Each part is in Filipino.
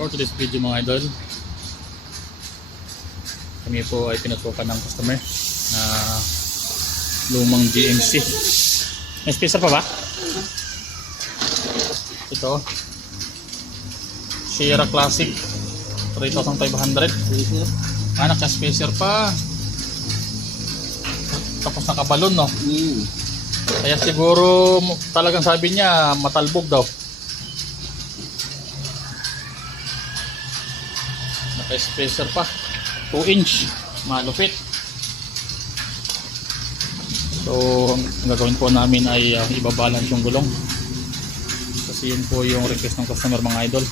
For today's video mga idol, kami po ay pinatukan ng customer na lumang GMC. May spacer pa ba? Ito Sierra Classic 3,500. Anak na spacer pa. Tapos nakabalon, no? Kaya siguro talagang sabi niya matalbog daw. Naka-spacer pa, 2 inch, malupit. So ang gagawin po namin ay ibabalance yung gulong, kasi yun po yung request ng customer mga idol,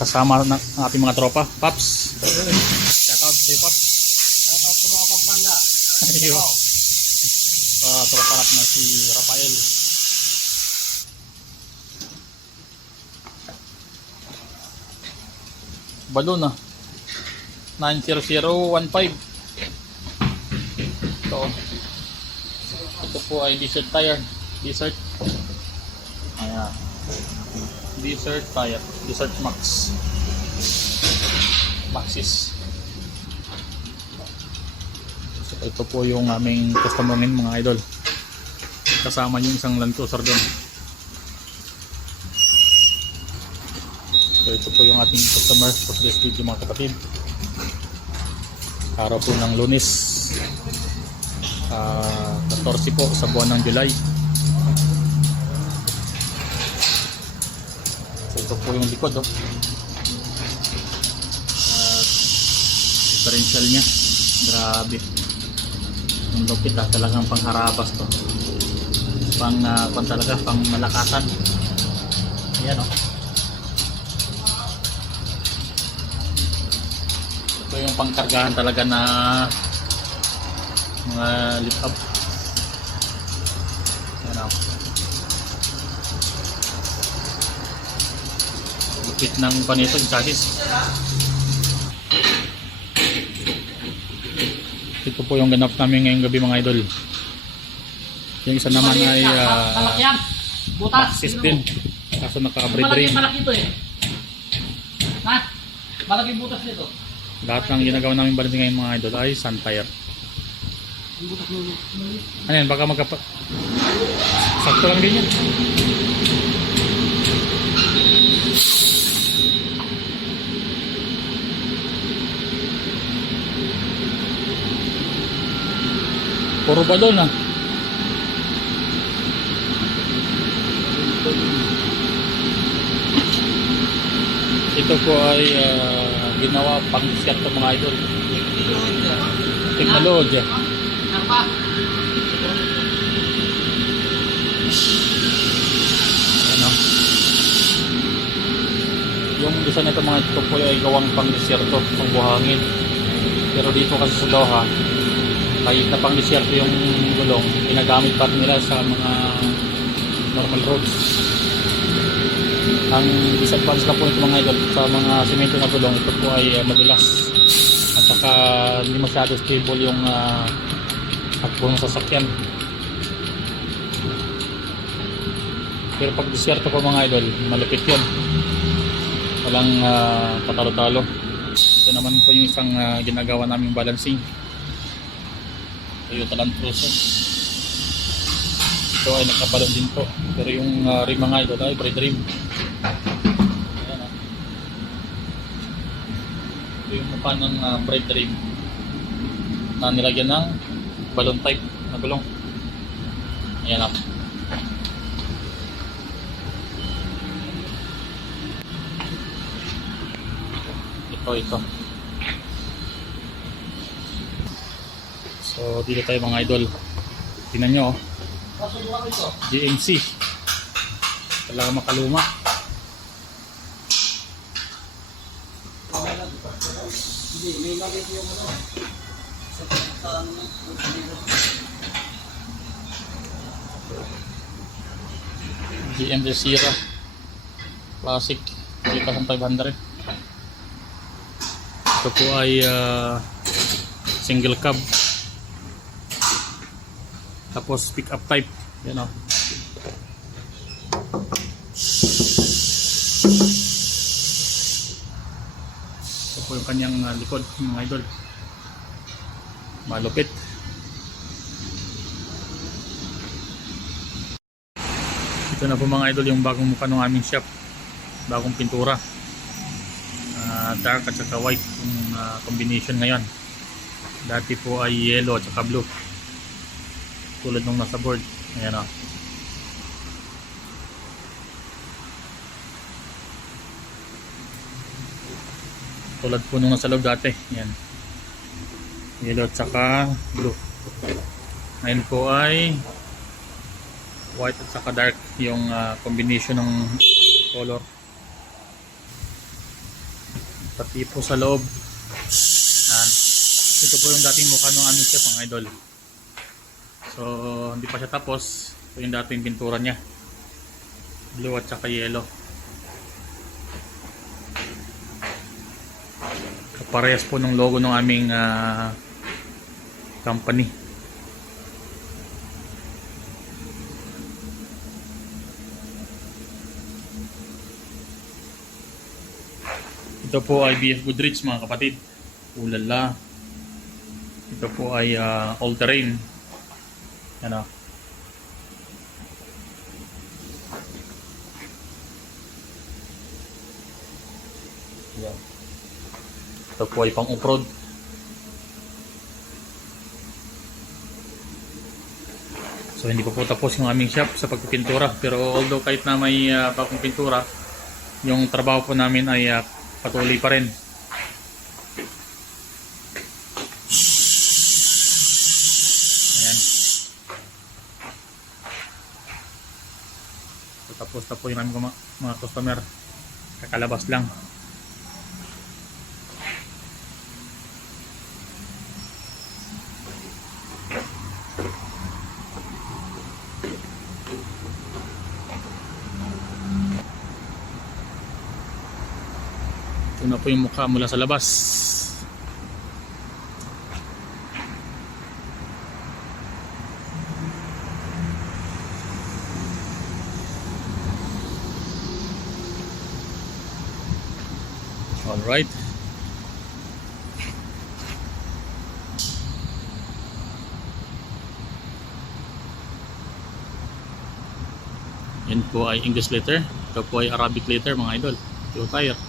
kasama ng ating mga tropa. Paps, shoutout sa'yo Paps. Shoutout sa mga pagbanda. Tropa natin na si Rafael. Balon 90015. Ito po ay desert tire. Desert. Ayan. Desert tire. Desert Max. Maxis. So, ito po yung aming customer ngayon mga idol. Kasama yung isang Land Cruiser doon. So ito po yung ating customer for this video mga kapatid. Araw po ng Lunes, 14 po sa buwan ng July. So ito po yung likod, differential nya, grabe yung lupit, talagang pangharabas to, pang talaga pang malakasan. Ayan ito yung pangkargahan talaga na mga lift up. Ayan lupit ng panito yung chassis. Ito po yung ganap namin ngayong gabi mga idol. Yung isa naman ay Maxis din, kaso naka-bread ring. Malaki ito eh. Ha? Malaki butas nito. Lahat ng ginagawa namin balancing ngayon mga idol ay sun tire. Ano yan, baka sakto lang din yan. Puro balon Ito po ay ginawa pang discount ng mga idol. Teknology. Ano? Yung isa nito mga ito po ay gawang pang disyerto, pang buhangin. Pero dito kasi sa Doha, kahit na pang disyerto yung gulong, ginagamit pa nila sa mga normal roads. Ang disadvantage na po ito mga idol sa mga semento na gulong, ito po ay madulas at saka hindi masyado stable yung takbo ng sasakyan. Pero pag disyerto po mga idol, malupit yun, walang patalo-talo. Ito naman po yung isang ginagawa naming balancing, Toyota Land Cruiser. Ito ay nakabalon din po, pero yung rim mga idol ay bread rim. Ito yung mukha ng bread rim na nilagyan ng balon type na gulong. Ayan ito. So dito tayo mga idol, tingnan nyo GMC talaga makaluma. GMC Sierra Classic 3,500. Ito po ay single cab, tapos pick up type. Yan po yung kanyang likod mga idol. Malupit. Ito na po mga idol yung bagong mukha ng aming shop. Bagong pintura. Dark at saka white yung combination ngayon. Dati po ay yellow at saka blue. Tulad nung nasa board. Ayan o. Tulad po nung nasa loob dati. Ayan. Yellow at saka blue. Ngayon po ay white at saka dark yung combination ng color. Pati po sa loob. Ayan. Ito po yung dating mukha ng aming chef mga idol. So hindi pa siya tapos. Ito yung dating pintura niya. Blue at saka yellow. Kaparehas po ng logo ng aming company. Ito po ay BF Goodrich mga kapatid. Ulala. Ito po ay all terrain. Yan o. Yan. Ito po ay pang off-road. So hindi pa po tapos yung aming shop sa pagpipintura. Pero although kahit na may bagong pintura, yung trabaho po namin ay patuloy pa rin. Ayan. So, tapos na po yung aming mga customer. Kakalabas lang. Ito na po yung mukha mula sa labas. Alright. Yan po ay English letter. Ito po ay Arabic letter mga idol. Ito tire.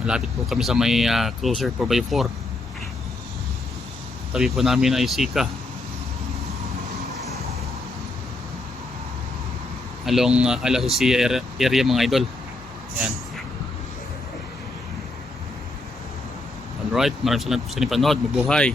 Malapit po kami sa may cruiser 4x4. Tabi po namin ay Sika. Along Alasisia area mga idol. Ayan. Alright, maraming salamat po sa inyo panood. Mabuhay!